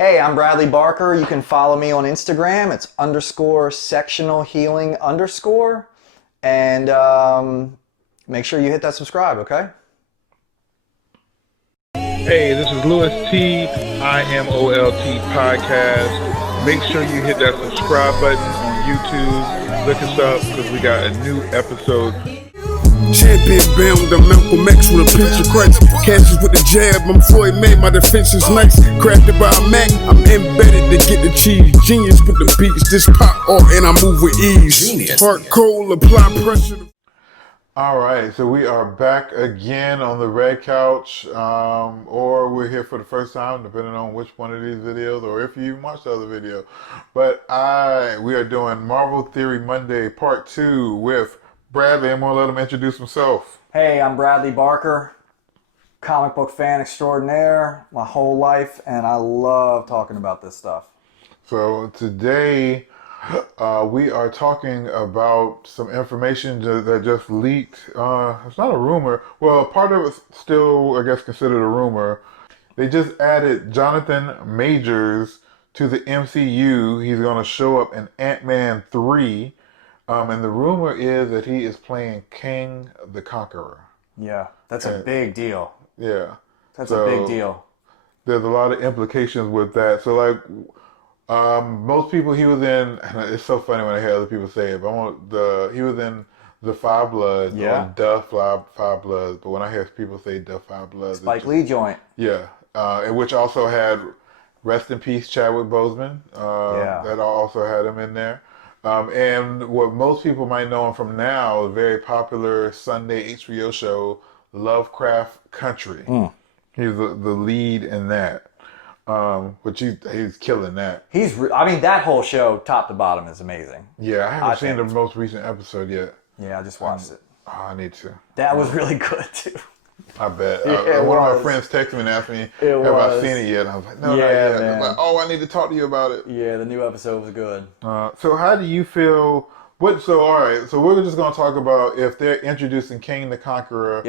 Hey, I'm Bradley Barker. You can follow me on Instagram. It's _sectionalhealing_. And make sure you hit that subscribe, okay? Hey, this is Louis T. IMOLT podcast. Make sure you hit that subscribe button on YouTube. Look us up because we got a new episode. Champion bound to Malcolm X with a pinch of Christ. Catches with the jab, I'm Floyd May, my defense is nice. Crafted by a Mac, I'm embedded to get the cheese. Genius with the beats, this pop art and I move with ease. Heart cold, apply pressure. All right, so we are back again on the Red Couch, or we're here for the first time, depending on which one of these videos, or if you even watched the other video. But we are doing Marvel Theory Monday Part 2 with Bradley. I'm going to let him introduce himself. Hey, I'm Bradley Barker, comic book fan extraordinaire my whole life, and I love talking about this stuff. So today we are talking about some information that just leaked. It's not a rumor. Well, part of it's still, I guess, considered a rumor. They just added Jonathan Majors to the MCU. He's going to show up in Ant-Man 3. And the rumor is that he is playing Kang the Conqueror. Yeah, that's a big deal. Yeah. That's a big deal. There's a lot of implications with that. So, like, most people, he was in, and it's so funny when I hear other people say it, but he was in The Five Bloods, or The Five Bloods, but when I hear people say The Five Bloods, Spike Lee joint. Yeah. And which also had, rest in peace, Chadwick Boseman. That also had him in there. And what most people might know him from now, a very popular Sunday HBO show, Lovecraft Country. He's the lead in that. Which he's killing that. That whole show, top to bottom, is amazing. Yeah, I haven't seen the most recent episode yet. Yeah, I just watched it. Oh, I need to. That was really good, too. I bet. Yeah, one of my friends texted me and asked me, have I seen it yet? And I was like, no, not yet. Man. I was like, I need to talk to you about it. Yeah, the new episode was good. So how do you feel? All right, so we're just going to talk about if they're introducing Kang the Conqueror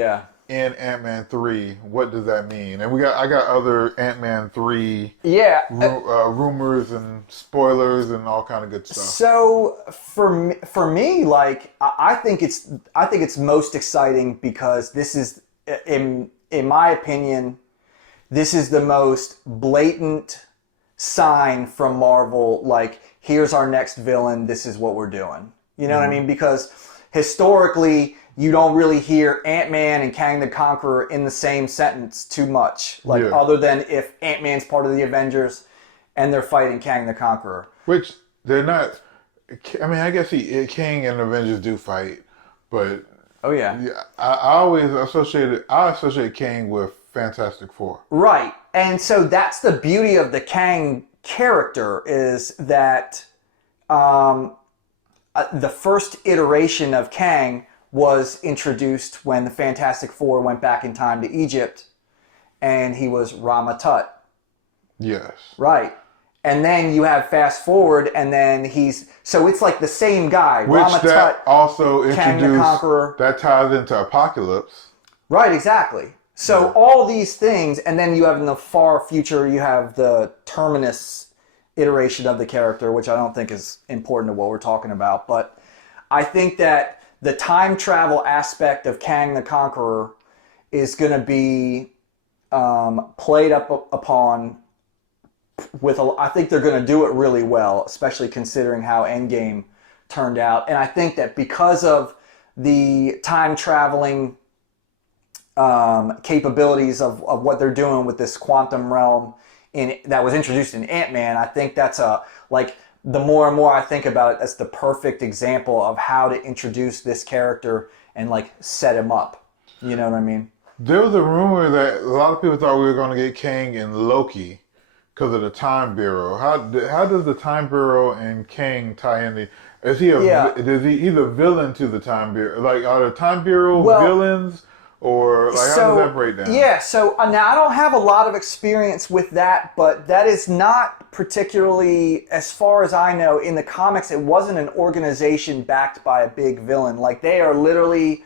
in Ant-Man 3, what does that mean? And I got other Ant-Man 3 rumors and spoilers and all kind of good stuff. So for me, like, I think it's most exciting because this is, in my opinion, this is the most blatant sign from Marvel, like, here's our next villain, this is what we're doing. You know what I mean? Because historically, you don't really hear Ant-Man and Kang the Conqueror in the same sentence too much. Like, other than if Ant-Man's part of the Avengers and they're fighting Kang the Conqueror. Which, they're not... I mean, I guess Kang and Avengers do fight, but... Oh, yeah. I always associate Kang with Fantastic Four. Right. And so that's the beauty of the Kang character, is that the first iteration of Kang was introduced when the Fantastic Four went back in time to Egypt, and he was Rama-Tut. Yes. Right. And then you have fast forward, and then so it's like the same guy. Which Rama-Tut, that also introduced, Kang the Conqueror. That ties into Apocalypse. Right, exactly. So all these things, and then you have in the far future, you have the Terminus iteration of the character, which I don't think is important to what we're talking about. But I think that the time travel aspect of Kang the Conqueror is going to be played upon with I think they're going to do it really well, especially considering how Endgame turned out. And I think that because of the time traveling capabilities of what they're doing with this quantum realm that was introduced in Ant-Man, I think that's the more and more I think about it, that's the perfect example of how to introduce this character and like set him up. You know what I mean? There was a rumor that a lot of people thought we were going to get Kang in Loki because of the Time Bureau. How does the Time Bureau and Kang tie in? Is he he's a villain to the Time Bureau? Like, are the Time Bureau villains? Or like, how does that break down? Yeah, so now I don't have a lot of experience with that, but that is not particularly, as far as I know, in the comics, it wasn't an organization backed by a big villain. Like, they are literally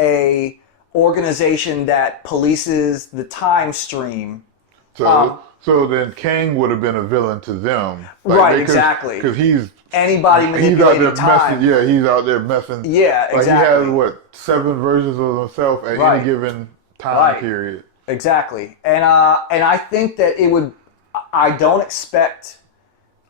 a organization that polices the time stream. So So then Kang would have been a villain to them. Right, exactly. Because he's Anybody out manipulating there time. messing. Yeah, he's out there messing. Yeah, Like exactly. he has 7 versions of himself at Right. any given time Right. period. Exactly. And I think that it would. I don't expect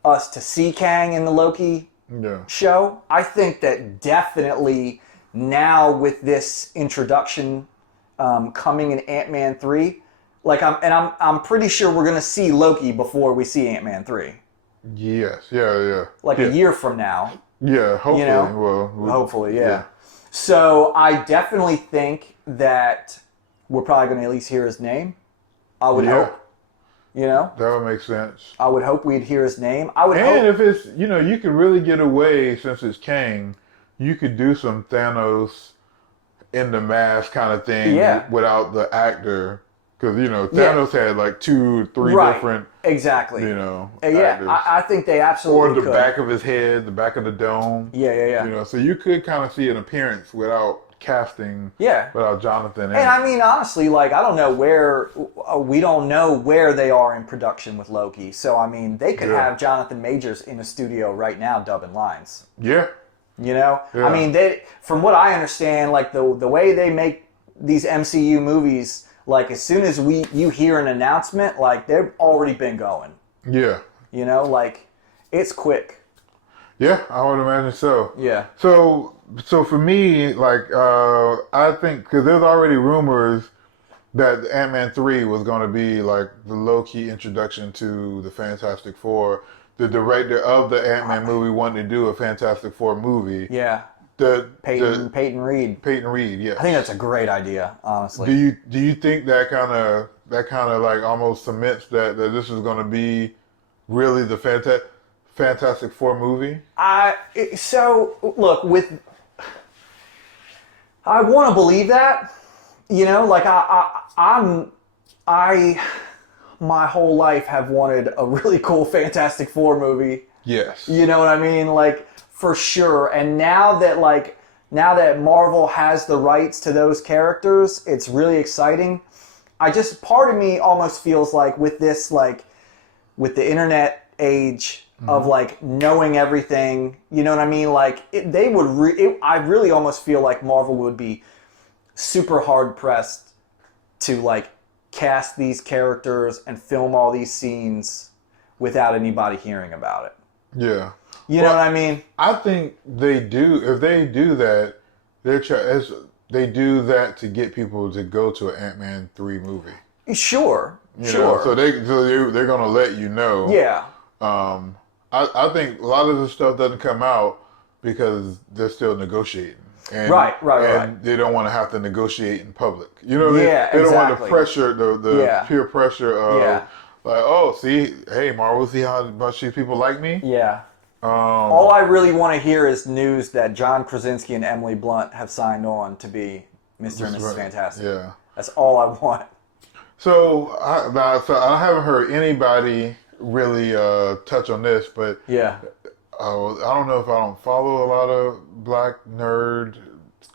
us to see Kang in the Loki Yeah. show. I think that definitely now with this introduction coming in Ant-Man 3, like I'm pretty sure we're gonna see Loki before we see Ant-Man 3. Yes. Yeah. Like yeah. a year from now. Yeah. Hopefully. You know? Well. Hopefully, yeah. So I definitely think that we're probably gonna at least hear his name. I would hope. You know? That would make sense. I would hope we'd hear his name. I would And hope. if it's, you could really get away since it's Kang, you could do some Thanos in the mask kind of thing without the actor. Because, Thanos had like 2, 3 different, exactly. actors. I think they absolutely Or the could. back of his head, the back of the dome. Yeah. So you could kind of see an appearance without casting, without Jonathan. And I mean, honestly, like, I don't know we don't know where they are in production with Loki. So, I mean, they could have Jonathan Majors in a studio right now dubbing lines. Yeah. Yeah. I mean, from what I understand, like, the way they make these MCU movies, like, as soon as you hear an announcement, like, they've already been going. Yeah. Like, it's quick. Yeah, I would imagine so. Yeah. So for me, like, I think, because there's already rumors that Ant-Man 3 was going to be, like, the low-key introduction to the Fantastic Four. The director of the Ant-Man movie wanted to do a Fantastic Four movie. Yeah. Peyton Reed. Peyton Reed, yeah. I think that's a great idea, honestly. Do you think that kind of like almost cements that this is going to be really the Fantastic Four movie? So look, I want to believe that, like I my whole life have wanted a really cool Fantastic Four movie. Yes. You know what I mean? Like, for sure. And now that Marvel has the rights to those characters, it's really exciting. Part of me almost feels like with this, like, with the internet age of, like, knowing everything, you know what I mean? Like, I really almost feel like Marvel would be super hard pressed to, like, cast these characters and film all these scenes without anybody hearing about it. Yeah. You know what I mean? I think they do. If they do that, they do that to get people to go to an Ant-Man 3 movie. Sure. So they're gonna let you know. Yeah. I think a lot of the stuff doesn't come out because they're still negotiating. And, Right. And they don't want to have to negotiate in public. You know what I mean? Yeah, They don't want the exactly. pressure, the peer pressure of like, oh, see, hey, Marvel, see how much these people like me? Yeah. All I really want to hear is news that John Krasinski and Emily Blunt have signed on to be Mr. and Mrs. Fantastic. Yeah. That's all I want. So I haven't heard anybody really touch on this, but Yeah. I don't know if I don't follow a lot of black nerd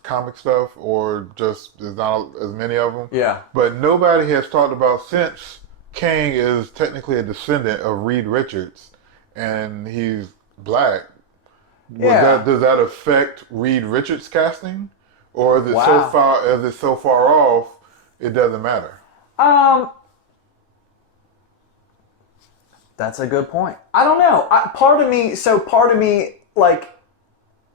comic stuff or just there's not as many of them. Yeah. But nobody has talked about, since Kang is technically a descendant of Reed Richards and he's black, does that affect Reed Richards casting? Or is it so far off it doesn't matter? That's a good point. I don't know. Part of me, like,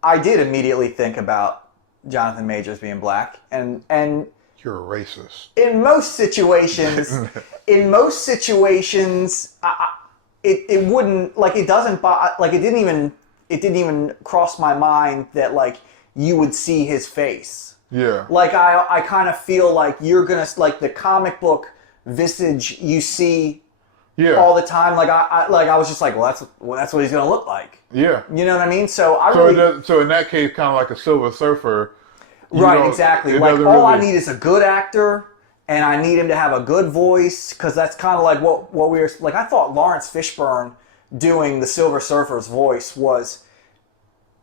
I did immediately think about Jonathan Majors being black, and You're a racist. in most situations, it wouldn't, like, it doesn't, like, it didn't even cross my mind that, like, you would see his face. Yeah. Like, I kind of feel like you're gonna, like, the comic book visage you see all the time. Like, I was just like, well, that's what he's gonna look like. Yeah. You know what I mean? So so in that case, kind of like a Silver Surfer. Right, exactly. Like, all I need is a good actor, and I need him to have a good voice, because that's kind of like what we were, like, I thought Lawrence Fishburne doing the Silver Surfer's voice was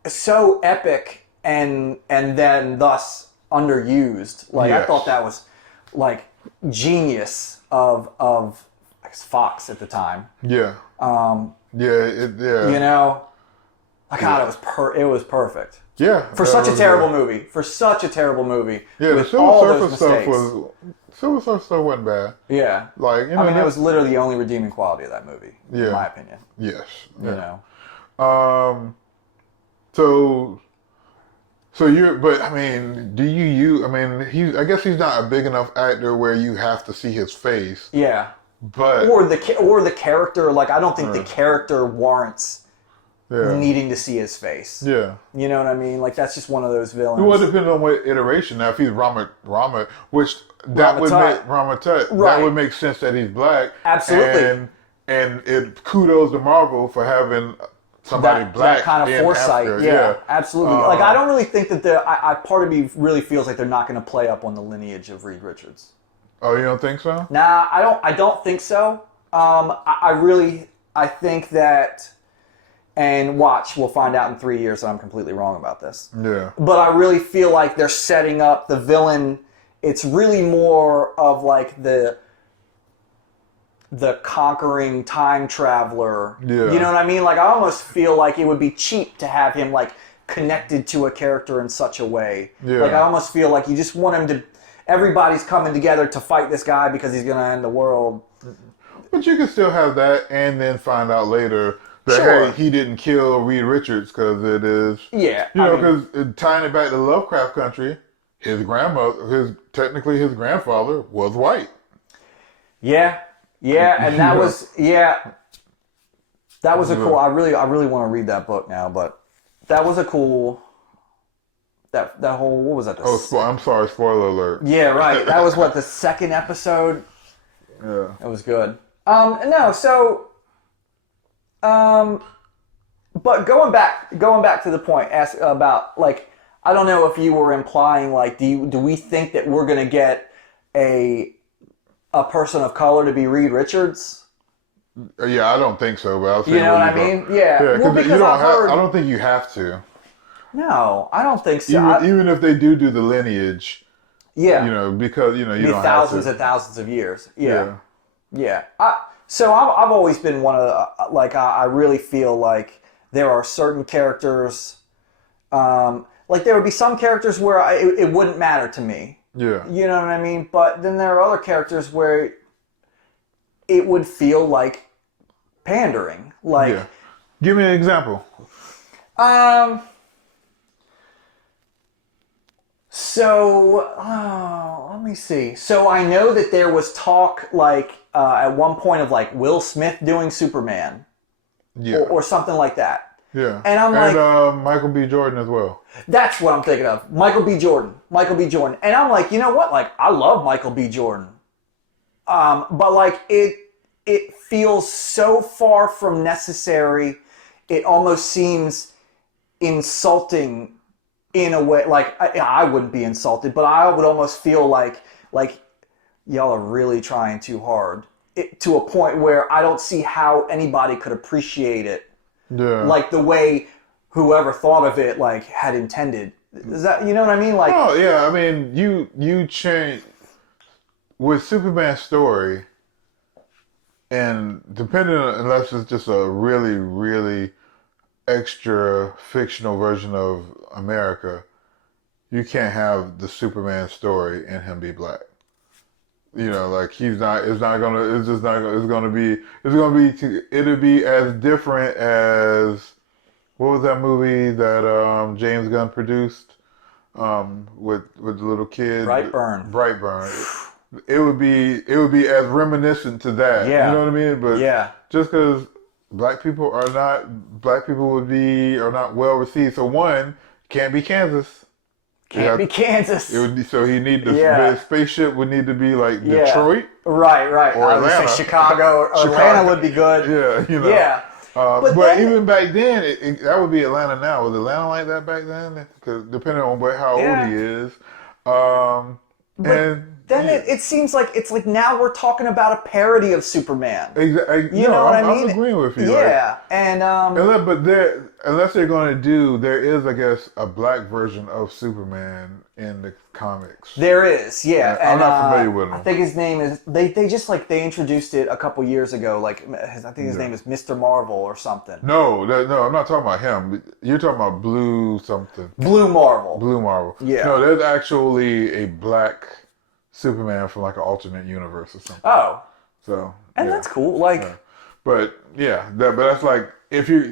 so epic and then thus underused. Like, I thought that was, like, genius of I guess Fox at the time. Yeah. Yeah. You know, God, it was perfect. Yeah. For such a terrible movie. For such a terrible movie. Yeah, the with Silver all Surfer those stuff mistakes. Silver Surfer stuff wasn't bad. Yeah. Like, you know, I mean, it was literally the only redeeming quality of that movie, in my opinion. Yes. You know. So you're, but I mean, I mean, I guess he's not a big enough actor where you have to see his face. Yeah. But or the character, like I don't think the character warrants needing to see his face. Yeah. You know what I mean? Like that's just one of those villains. Well, it depends on what iteration. Now, if he's Rama, which that would Ramatut. make Ramatut, Right. that would make sense that he's black. Absolutely. And it kudos to Marvel for having somebody black that kind of in foresight. after. Yeah, absolutely. Like I don't really think that part of me really feels like they're not going to play up on the lineage of Reed Richards. Oh, you don't think so? Nah, I don't think so. I think that, and watch, we'll find out in 3 years that I'm completely wrong about this. Yeah. But I really feel like they're setting up the villain. It's really more of like the conquering time traveler. Yeah. You know what I mean? Like I almost feel like it would be cheap to have him like connected to a character in such a way. Yeah. Like I almost feel like you just want him to. Everybody's coming together to fight this guy because he's going to end the world. But you can still have that and then find out later that, Sure. hey, he didn't kill Reed Richards because it is... Yeah. You know, because tying it back to Lovecraft Country, his grandfather was white. Yeah. Yeah, and that was... Yeah. That was a cool... I really want to read that book now, but that was a cool... That whole... What was that? I'm sorry, spoiler alert. Yeah, right. That was what, the second episode? Yeah. It was good. No, so... But going back to the point, ask about, like, I don't know if you were implying, like, do we think that we're going to get a person of color to be Reed Richards? Yeah, I don't think so, but I'll see. You know what I mean? Yeah. Well, because I've heard... I don't think you have to. No, I don't think so. Even if they do the lineage. Yeah. You know, because, you know, you don't thousands have and thousands of years. Yeah. So I've always been one of the, like, I really feel like there are certain characters, like there would be some characters where it wouldn't matter to me. Yeah. You know what I mean? But then there are other characters where it would feel like pandering. Like, yeah. Give me an example. So, let me see. So I know that there was talk, like, at one point of, like, Will Smith doing Superman. Yeah. Or something like that. Yeah. And I'm like... Michael B. Jordan as well. That's what I'm thinking of. Michael B. Jordan. And I'm like, you know what? Like, I love Michael B. Jordan. But, like, it feels so far from necessary, it almost seems insulting in a way. Like, I wouldn't be insulted, but I would almost feel like y'all are really trying too hard. To a point where I don't see how anybody could appreciate it. Yeah. Like the way whoever thought of it, like, had intended. Is that, you know what I mean? Like, oh yeah, I mean, you change with Superman's story, and depending on, unless it's just a really, really extra fictional version of America, you can't have the Superman story and him be black. You know, like it'll be as different as, what was that movie that James Gunn produced with the little kid? Brightburn. It would be as reminiscent to that. Yeah. You know what I mean? But yeah. just because black people are not well received. So one, can't be Kansas. Can't be Kansas. It would be, so the spaceship would need to be like Detroit. Right. Or I would Atlanta. say Chicago or Atlanta would be good. Yeah, you know. Yeah. But even back then, that would be Atlanta now. Was Atlanta like that back then? Because depending on how old he is. It seems like it's like now we're talking about a parody of Superman. Exactly. You know what I I'm mean? agreeing with you. Yeah, but unless they're going to do, there is, I guess, a black version of Superman in the comics. There is, yeah. I'm And, not familiar with him. I think his name is. They just like they introduced it a couple years ago. Like I think his name is Mr. Marvel or something. No, I'm not talking about him. You're talking about Blue something. Blue Marvel. Blue Marvel. Yeah. No, there's actually a black Superman from like an alternate universe or something. Oh, So. and yeah. that's cool. Like, Yeah. But yeah, but that's like if you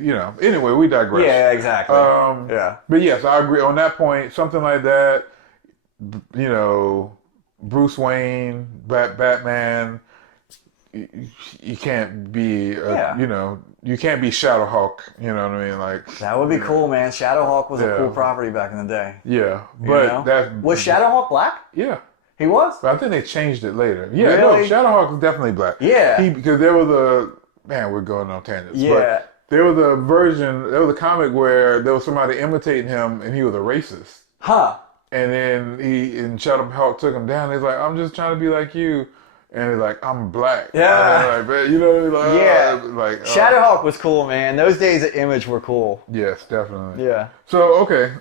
anyway, we digress. yeah, exactly. Yeah. But yes, I agree on that point. Something like that, you know, Bruce Wayne, Batman. You can't be, you can't be Shadowhawk. You know what I mean? Like That would be cool, man. Shadowhawk was a cool property back in the day. yeah, You but know? Was Shadowhawk black? yeah. He was? But I think they changed it later. Yeah, Really? no, Shadowhawk is definitely black. Yeah. Because there was we're going on tangents. Yeah. But there was a comic where there was somebody imitating him and he was a racist. Huh. And then Shadowhawk took him down. He's like, I'm just trying to be like you. And he's like, I'm black. Yeah. And like, you know, like, Yeah. like Shadowhawk was cool, man. Those days of Image were cool. yes, definitely. Yeah. So okay.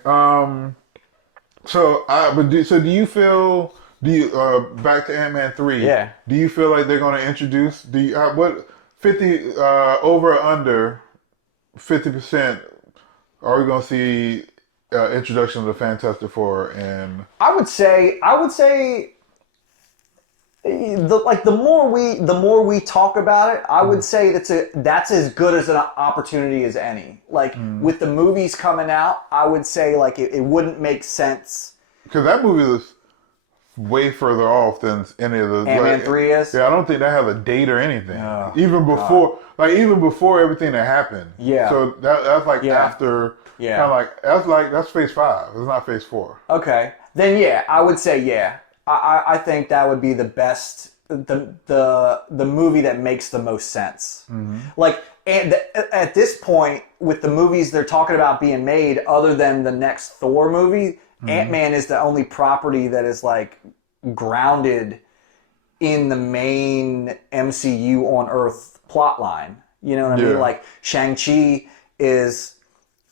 Do you feel? Back to Ant-Man 3? Yeah. Do you feel like they're going to introduce? Do you what 50 over or under 50%? Are we going to see introduction of the Fantastic Four? And I would say the more we talk about it, I would say that's as good as an opportunity as any. Like with the movies coming out, I would say like it wouldn't make sense. because that movie was way further off than any of the Ant-Man 3 is? Yeah, I don't think that has a date or anything. Oh, even before everything that happened. Yeah. So that's like Yeah. after. Yeah. Kind of that's phase 5. It's not phase 4. Okay, then yeah, I would say yeah. I think that would be the best, the movie that makes the most sense. Like, and at this point, with the movies they're talking about being made, other than the next Thor movie, Ant-Man is the only property that is like grounded in the main MCU on Earth plotline. You know what I mean? Like Shang-Chi is,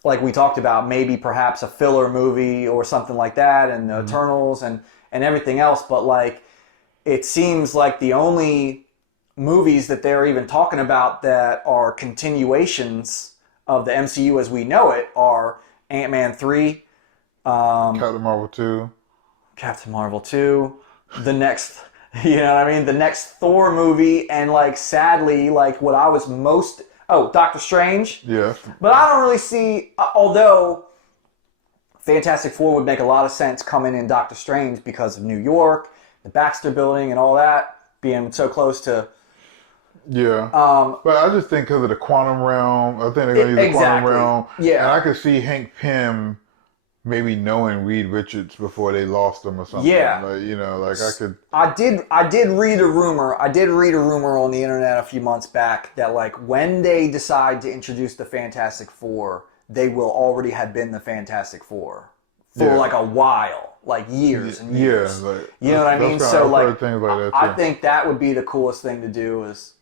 like we talked about, maybe perhaps a filler movie or something like that, and the Eternals and everything else. But like, it seems like the only movies that they're even talking about that are continuations of the MCU as we know it are Ant-Man 3, Captain Marvel 2. Captain Marvel 2, the next, you know what I mean? The next Thor movie, and like sadly, like what I was most, Doctor Strange. Yes. But I don't really see, although Fantastic Four would make a lot of sense coming in Doctor Strange because of New York, the Baxter Building and all that, being so close to... Yeah. But I just think because of the quantum realm, I think they're going to use the quantum realm. Yeah. And I could see Hank Pym maybe knowing Reed Richards before they lost him or something. Yeah. Like, you know, like I could... I did read a rumor on the internet a few months back that like when they decide to introduce the Fantastic Four, they will already have been the Fantastic Four for like a while, like years and years. Yeah, like, you know what I mean? So I've like, heard things like that, I too. think that would be the coolest thing to do is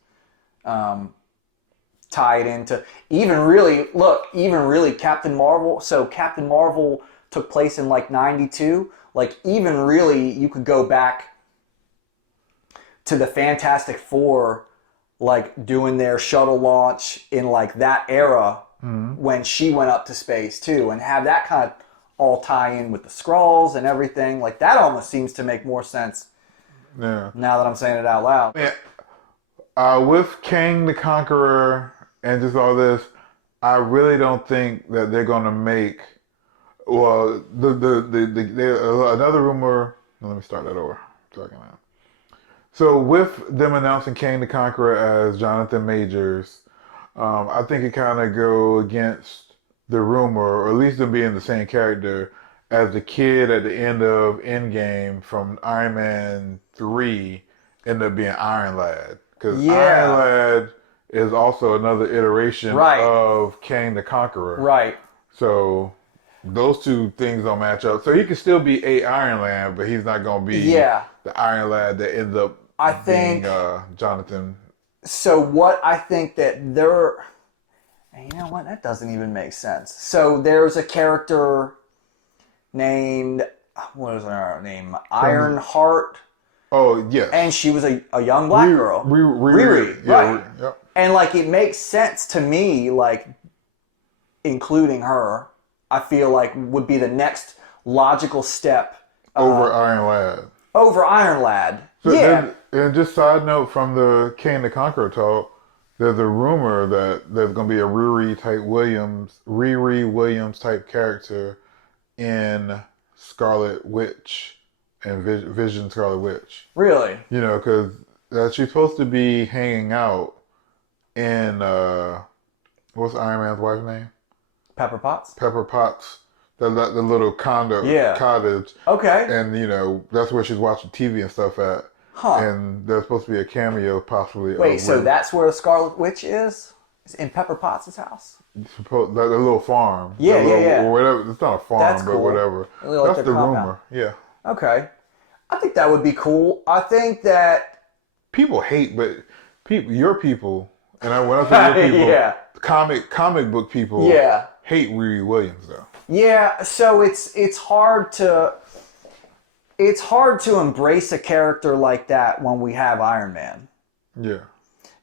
tie it into even really Captain Marvel. So Captain Marvel took place in like 92. Like even really, you could go back to the Fantastic Four, like doing their shuttle launch in like that era when she went up to space too, and have that kind of all tie in with the Skrulls and everything. Like that almost seems to make more sense. Yeah. Now that I'm saying it out loud. Yeah. With Kang the Conqueror and just all this, I really don't think that they're going to make. Well, another rumor. Let me start that over. So with them announcing Kang the Conqueror as Jonathan Majors, I think it kind of go against the rumor, or at least them being the same character as the kid at the end of Endgame from Iron Man 3 ended up being Iron Lad. Because Iron Lad is also another iteration of Kang the Conqueror. Right. So those two things don't match up. So he could still be a Iron Lad, but he's not going to be the Iron Lad that ends up being Jonathan. So what I think that And you know what? That doesn't even make sense. So there's a character named, what is her name? Ironheart. Oh, yes. And she was a young black girl. Riri. Yeah, right. Yep. And like it makes sense to me, like including her, I feel like would be the next logical step Over Iron Lad. over Iron Lad. So Yeah. And just side note from the Kang the Conqueror talk, there's a rumor that there's going to be a Riri Williams type character in Scarlet Witch and Vision Scarlet Witch. Really? You know, because she's supposed to be hanging out in, what's Iron Man's wife's name? Pepper Potts? Pepper Potts. The little cottage. Okay. And, you know, that's where she's watching TV and stuff at. Huh. And there's supposed to be a cameo, possibly. Wait, so that's where the Scarlet Witch is? Is in Pepper Potts' house? The little farm. Yeah, yeah. Or whatever. It's not a farm, That's but cool. whatever. Really like That's their the compound. rumor. Yeah. Okay. I think that would be cool. I think that... People hate, but your people, and when I say your people, yeah. comic book people Yeah. hate Riri Williams, though. Yeah, so it's hard to embrace a character like that when we have Iron Man. Yeah.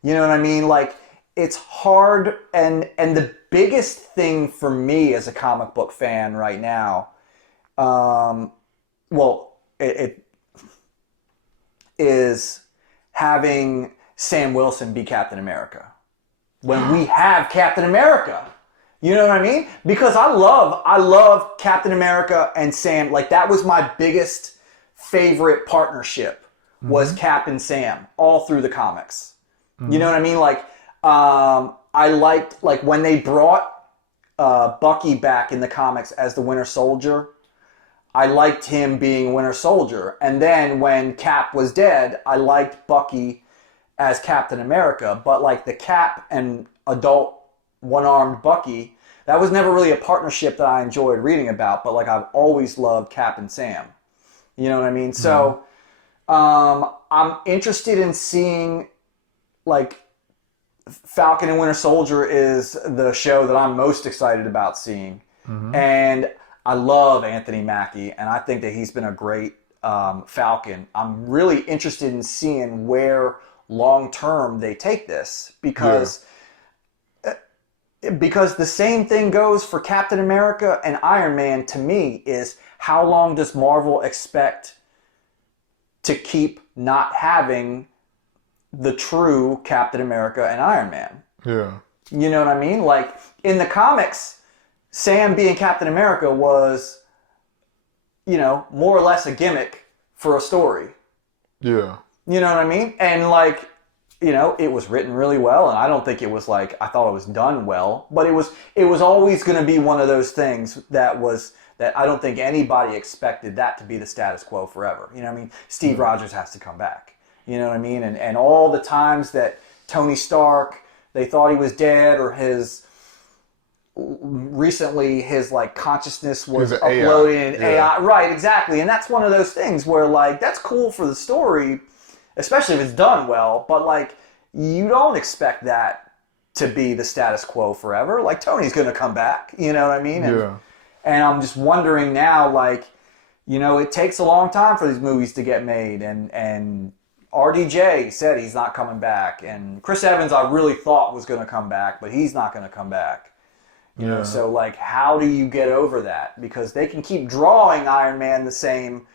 You know what I mean? Like it's hard, and the biggest thing for me as a comic book fan right now, it is having Sam Wilson be Captain America. When we have Captain America. You know what I mean? Because I love Captain America and Sam. Like that was my biggest favorite partnership was Cap and Sam all through the comics. You know what I mean? Like I liked like when they brought Bucky back in the comics as the Winter Soldier. I liked him being Winter Soldier. And then when Cap was dead, I liked Bucky as Captain America. But like the Cap and adult one-armed Bucky, that was never really a partnership that I enjoyed reading about, but like I've always loved Cap and Sam. You know what I mean? So I'm interested in seeing like Falcon and Winter Soldier is the show that I'm most excited about seeing. And I love Anthony Mackie, and I think that he's been a great Falcon. I'm really interested in seeing where long-term they take this because the same thing goes for Captain America and Iron Man to me is how long does Marvel expect to keep not having the true Captain America and Iron Man? Yeah. You know what I mean? Like in the comics, Sam being Captain America was, you know, more or less a gimmick for a story. Yeah. You know what I mean? And like, you know, it was written really well, and I don't think it was like I thought it was done well, but it was always going to be one of those things that I don't think anybody expected that to be the status quo forever. You know what I mean? Steve Rogers has to come back. You know what I mean? And all the times that Tony Stark, they thought he was dead, or recently his like consciousness was uploaded in AI. Right, exactly. And that's one of those things where like that's cool for the story, especially if it's done well, but like you don't expect that to be the status quo forever. Like Tony's going to come back, you know what I mean? And I'm just wondering now, like, you know, it takes a long time for these movies to get made, and RDJ said he's not coming back, and Chris Evans I really thought was going to come back, but he's not going to come back. You know, so like how do you get over that? Because they can keep drawing Iron Man the same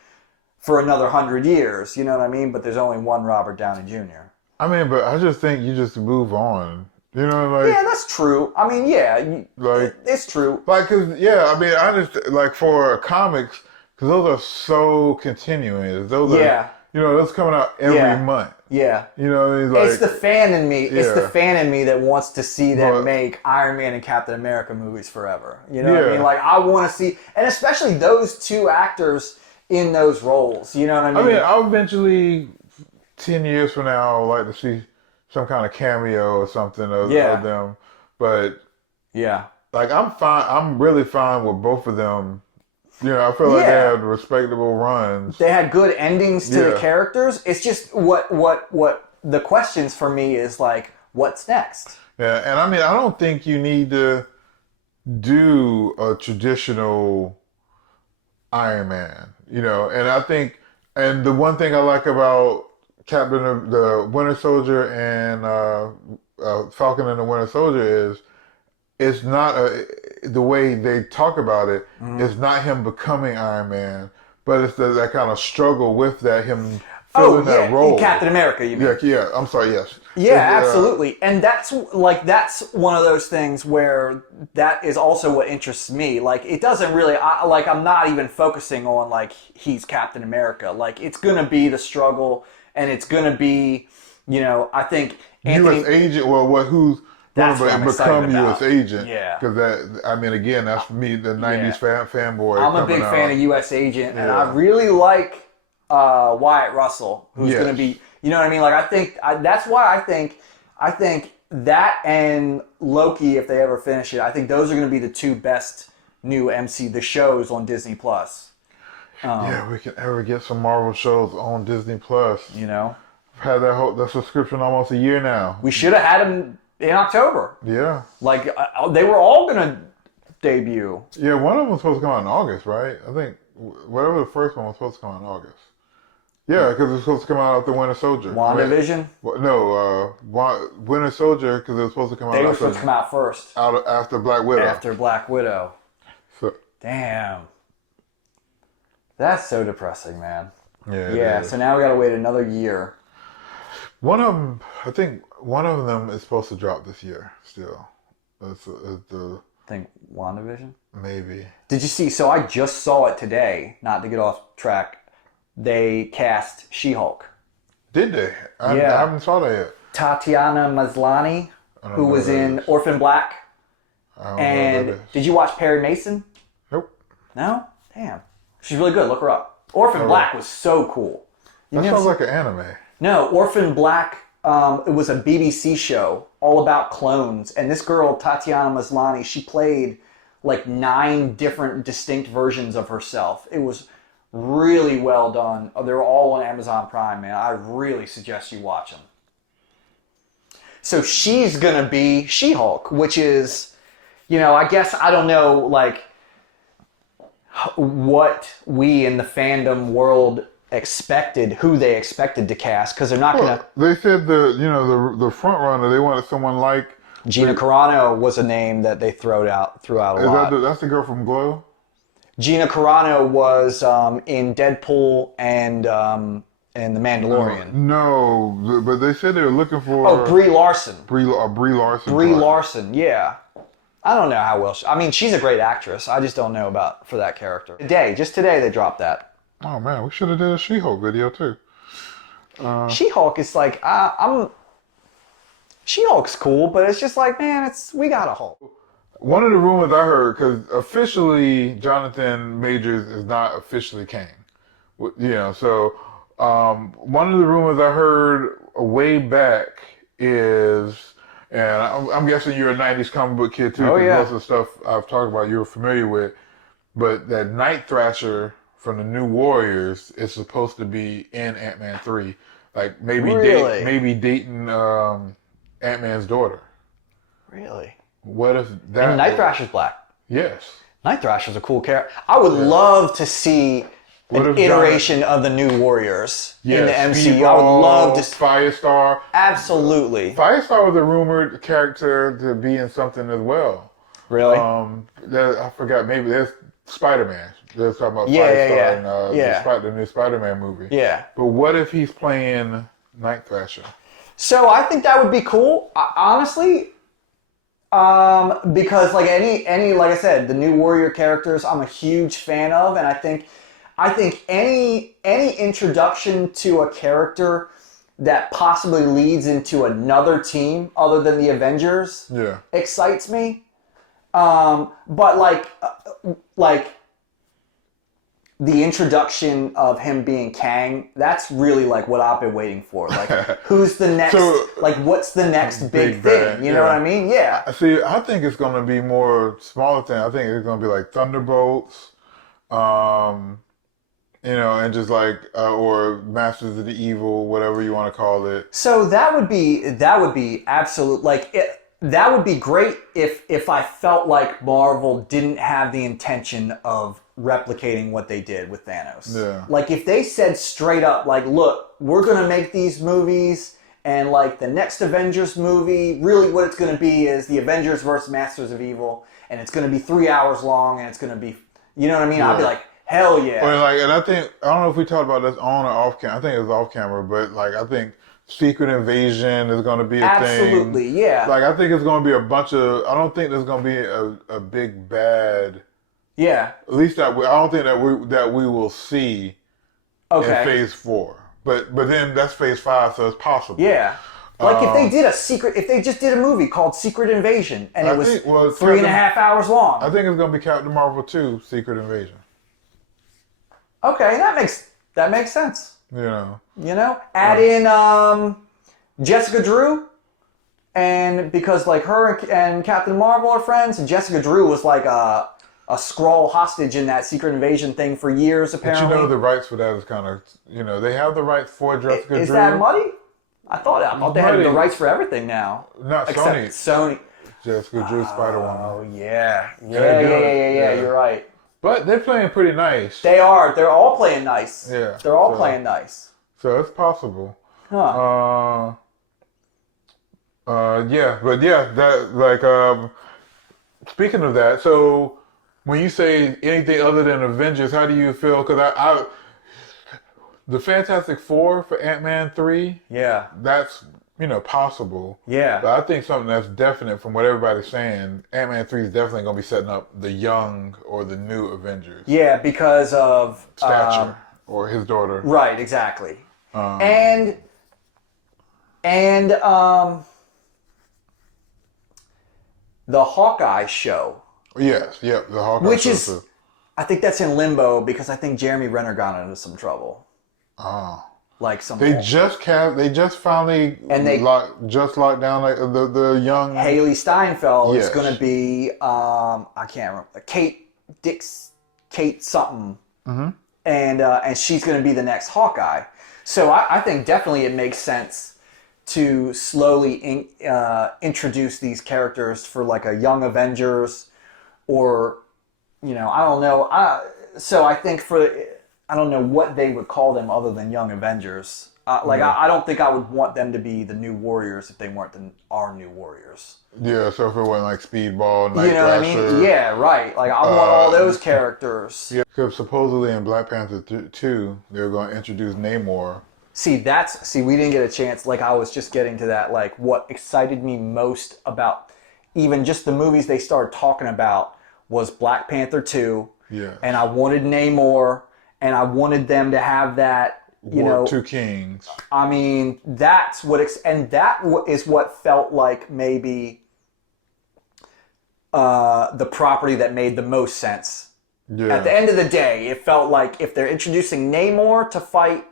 for another 100 years, you know what I mean? But there's only one Robert Downey Jr. I mean, but I just think you just move on. You know, like... Yeah, that's true. I mean, yeah, like it's true. Like, cause I mean, I just like for comics, because those are so continuing. Those are, you know, those coming out every month. Yeah. You know what I mean? Like, it's the fan in me. It's the fan in me that wants to see them make Iron Man and Captain America movies forever. You know what I mean? Like, I want to see, and especially those two actors in those roles. You know what I mean? I mean, I'll eventually, 10 years from now, I would like to see some kind of cameo or something of them. But like I'm fine. I'm really fine with both of them. You know, I feel like they had respectable runs. They had good endings to the characters. It's just what the questions for me is like, what's next? Yeah, and I mean, I don't think you need to do a traditional Iron Man, and I think, and the one thing I like about Captain of the Winter Soldier and Falcon and the Winter Soldier is it's not the way they talk about it. It's not him becoming Iron Man, but it's that kind of struggle with that him Oh filling yeah, that role. in Captain America, you mean? Yeah. I'm sorry. Yes. Yeah, It's, absolutely. And that's one of those things where that is also what interests me. Like it doesn't really I'm not even focusing on like he's Captain America. Like it's going to be the struggle and it's going to be, I think U.S. agent. Well, who's going That's what I'm to excited become U.S. about. agent? Yeah. Because that, I mean, again, that's me, the '90s fanboy. I'm a big fan of U.S. Agent, and I really like Wyatt Russell, who's going to be, you know what I mean? Like I think that's why I think that and Loki, if they ever finish it, I think those are going to be the two best new the shows on Disney Plus. Yeah, we can ever get some Marvel shows on Disney Plus. I've had that subscription almost a year now. We should have had them in October. Yeah. Like they were all going to debut. Yeah, one of them was supposed to come out in August, right? I think whatever the first one was supposed to come out in August. Yeah, because it was supposed to come out after Winter Soldier. WandaVision? No, Winter Soldier, because it was supposed to come out. They were supposed to come out first. After Black Widow. After Black Widow. So, damn. That's so depressing, man. Yeah. So now we got to wait another year. One of them, I think one of them is supposed to drop this year still. It's I think WandaVision? Maybe. Did you see? So I just saw it today, not to get off track. They cast She-Hulk. Did they? I haven't saw that yet. Tatiana Maslany, who was in Orphan Black. I don't know And did you watch Perry Mason? Nope. No? Damn. She's really good. Look her up. Orphan Black was so cool. That sounds like an anime. No, Orphan Black, it was a BBC show all about clones. And this girl, Tatiana Maslany, she played like 9 different distinct versions of herself. It was really well done. They're all on Amazon Prime, man. I really suggest you watch them. So she's going to be She-Hulk, which is, I guess, I don't know, like, what we in the fandom world expected, who they expected to cast, because they're not going to... They said the front runner, they wanted someone like... Gina Carano was a name that they threw out a lot. That's the girl from Glow? Gina Carano was in Deadpool and The Mandalorian. No, but they said they were looking for... Oh, Brie Larson. Brie Larson. Brie Larson, yeah. I don't know how well... I mean, she's a great actress. I just don't know for that character. Just today, they dropped that. Oh, man, we should have did a She-Hulk video, too. She-Hulk is like... She-Hulk's cool, but it's just like, man, we got a Hulk. One of the rumors I heard, because officially Jonathan Majors is not officially Kang. So one of the rumors I heard way back is, and I'm guessing you're a 90s comic book kid too, because most of the stuff I've talked about you're familiar with, but that Night Thrasher from the New Warriors is supposed to be in Ant-Man 3. Like maybe dating Ant-Man's daughter. Really? What if that... And Night Thrasher's black. Yes. Night Thrasher's a cool character. I would love to see an iteration of the New Warriors in the MCU. I would love to... Firestar. Absolutely. Firestar was a rumored character to be in something as well. Really? I forgot. Maybe there's Spider-Man. They're talking about Firestar in the new Spider-Man movie. Yeah. But what if he's playing Night Thrasher? So I think that would be cool. Honestly... because like like I said, the New Warrior characters I'm a huge fan of, and I think any introduction to a character that possibly leads into another team other than the Avengers excites me. But like the introduction of him being Kang, that's really like what I've been waiting for. Like, who's the next, what's the next big thing? You know what I mean? Yeah. See, I think it's going to be more smaller thing. I think it's going to be like Thunderbolts, and just like, or Masters of the Evil, whatever you want to call it. So that would be absolute, that would be great if I felt like Marvel didn't have the intention of replicating what they did with Thanos. Yeah. Like if they said straight up, like, look, we're gonna make these movies, and like the next Avengers movie, really what it's gonna be is the Avengers versus Masters of Evil, and it's gonna be 3 hours long, and it's gonna be, you know what I mean? I'd be like, hell yeah. Or like, and I don't know if we talked about this on or off camera. I think it was off camera, but like I think Secret Invasion is going to be a thing. Absolutely, yeah. Like I think it's going to be a bunch of. I don't think there's going to be a big bad. Yeah. At least I don't think that we will see in Phase 4. But then that's Phase 5, so it's possible. Yeah. Like if they just did a movie called Secret Invasion and it was 3.5 hours long. I think it's going to be Captain Marvel 2, Secret Invasion. Okay, that makes sense. You know, add in Jessica Drew, and because like her and Captain Marvel are friends, and Jessica Drew was like a Skrull hostage in that Secret Invasion thing for years, apparently. But the rights for that is kind of, they have the rights for Jessica Drew. Is that muddy? I thought they had the rights for everything now. Not except Sony. Sony. Jessica Drew, Spider-Woman. Oh, yeah. Yeah, you're right. But they're playing pretty nice. They are. They're all playing nice. Yeah. They're all playing nice. So it's possible. Huh. That like speaking of that, so when you say anything other than Avengers, how do you feel? Because I the Fantastic Four for Ant-Man 3, yeah, that's possible. Yeah. But I think something that's definite from what everybody's saying, Ant-Man 3 is definitely going to be setting up the young or the new Avengers. Yeah, because of Stature or his daughter. Right, exactly. And the Hawkeye show. Yes, the Hawkeye which show. Is, I think that's in limbo because I think Jeremy Renner got into some trouble. Oh. Like some. They just finally locked down like the young Haley Steinfeld yes. is going to be I can't remember Kate something, and she's going to be the next Hawkeye. So I think definitely it makes sense to slowly introduce these characters for like a young Avengers, or I don't know. So I think I don't know what they would call them other than Young Avengers. I don't think I would want them to be the new Warriors if they weren't our new Warriors. Yeah, so if it wasn't like Speedball, Night You know Thrasher, what I mean? Yeah, right. Like I want all those characters. Yeah, because supposedly in Black Panther 2, they're going to introduce Namor. See, we didn't get a chance. Like I was just getting to that. Like what excited me most about even just the movies they started talking about was Black Panther 2. Yeah. And I wanted Namor. And I wanted them to have that, Two Kings. I mean, that's what, and that is what felt like maybe the property that made the most sense. Yeah. At the end of the day, it felt like if they're introducing Namor to fight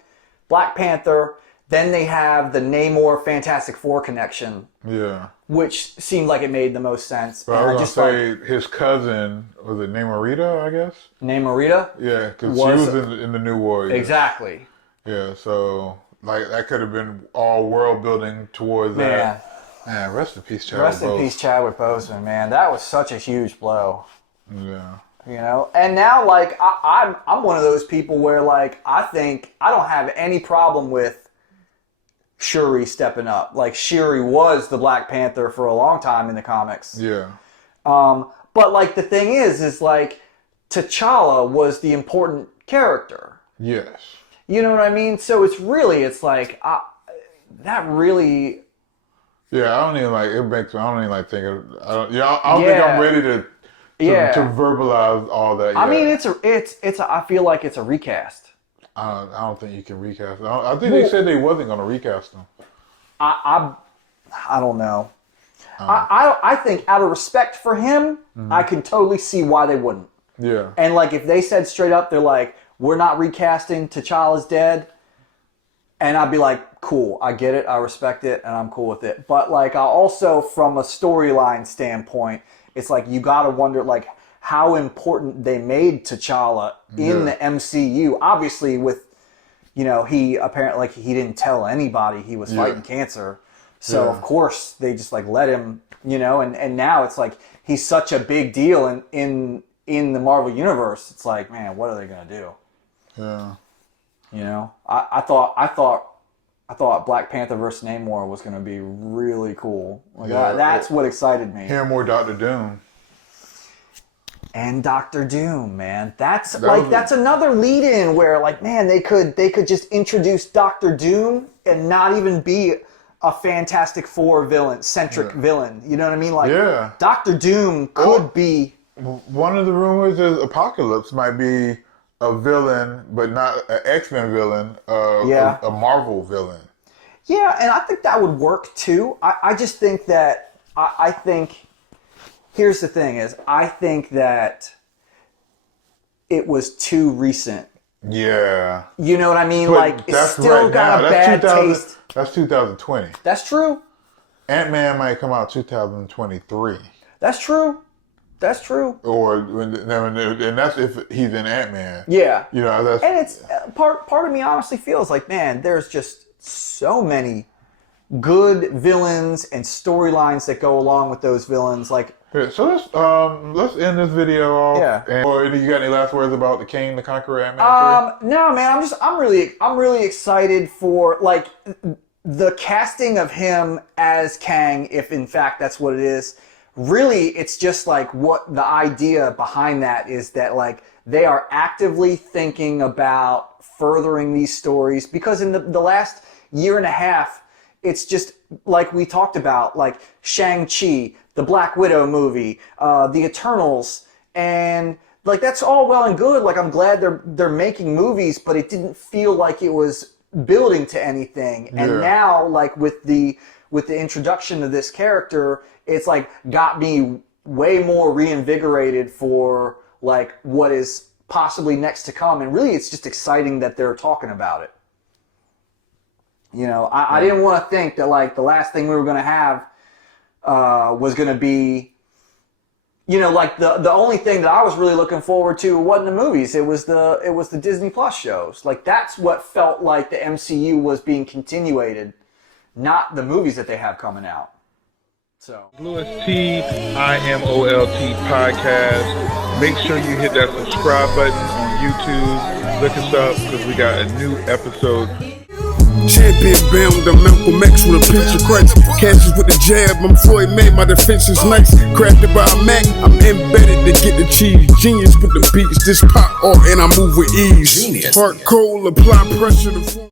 Black Panther, then they have the Namor Fantastic Four connection. Yeah. Which seemed like it made the most sense. But I was going to say his cousin, was it Namorita, I guess? Namorita? Yeah, because she was in the New Warriors. Exactly. Yeah, so like that could have been all world building towards that. Man, rest in peace, Chadwick Boseman. Rest in peace, Chadwick Boseman, man. That was such a huge blow. Yeah. And now like I'm one of those people where like I think I don't have any problem with Shuri stepping up. Like Shuri was the Black Panther for a long time in the comics. Yeah. But like the thing is like T'Challa was the important character. Yes. You know what I mean? So it's like that really. Yeah, I don't even like it makes. I don't even like think of. I don't think I'm ready to verbalize all that yet. I mean, it's. I feel like it's a recast. I don't think you can recast him. I think they said they wasn't going to recast him. I don't know. I think out of respect for him, I can totally see why they wouldn't. Yeah. And like if they said straight up, they're like, we're not recasting T'Challa's dead, and I'd be like, cool, I get it, I respect it, and I'm cool with it. But like I also, from a storyline standpoint, it's like you got to wonder like how important they made T'Challa in the MCU. Obviously with, he apparently, like he didn't tell anybody he was fighting cancer. So of course they just like let him you know, and now it's like he's such a big deal in the Marvel universe. It's like, man, what are they gonna do? Yeah. You know, I thought Black Panther versus Namor was gonna be really cool. Like, that's what excited me. Hear more Doctor Doom. And Doctor Doom, man, that's another lead-in where, like, man, they could just introduce Doctor Doom and not even be a Fantastic Four villain. You know what I mean? Like, Doctor Doom could be. One of the rumors is Apocalypse might be a villain, but not an X-Men villain. A Marvel villain. Yeah, and I think that would work too. I just think that I think. Here's the thing: I think that it was too recent. Yeah. You know what I mean? But like, it's still right got now. a bad taste. That's 2020. That's true. Ant-Man might come out 2023. That's true. That's true. And that's if he's in Ant-Man. Yeah. You know, that's... And it's part of me honestly feels like, man, there's just so many good villains and storylines that go along with those villains. Like, so let's end this video off. Yeah. Or you got any last words about the Kang the Conqueror Ant-Man 3? No, man. I'm really excited for, like, the casting of him as Kang, if in fact that's what it is. Really, it's just like what the idea behind that is, that like they are actively thinking about furthering these stories, because in the last year and a half, it's just like we talked about, like Shang-Chi, the Black Widow movie, the Eternals, and like that's all well and good. Like, I'm glad they're making movies, but it didn't feel like it was building to anything. And now, like with the introduction of this character, it's like got me way more reinvigorated for like what is possibly next to come. And really, it's just exciting that they're talking about it. You know, I didn't want to think that like the last thing we were going to have was going to be, you know, like the only thing that I was really looking forward to wasn't the movies. It was the Disney Plus shows. Like, that's what felt like the MCU was being continuated, not the movies that they have coming out. So, Louis T, IMOLT podcast. Make sure you hit that subscribe button on YouTube. Look us up because we got a new episode. Champion bound, I'm Malcolm X with a pinch of Christ. Catches with the jab, I'm Floyd May, my defense is nice. Crafted by a Mac, I'm embedded to get the cheese. Genius with the beats, this pop art and I move with ease. Heart cold, apply pressure to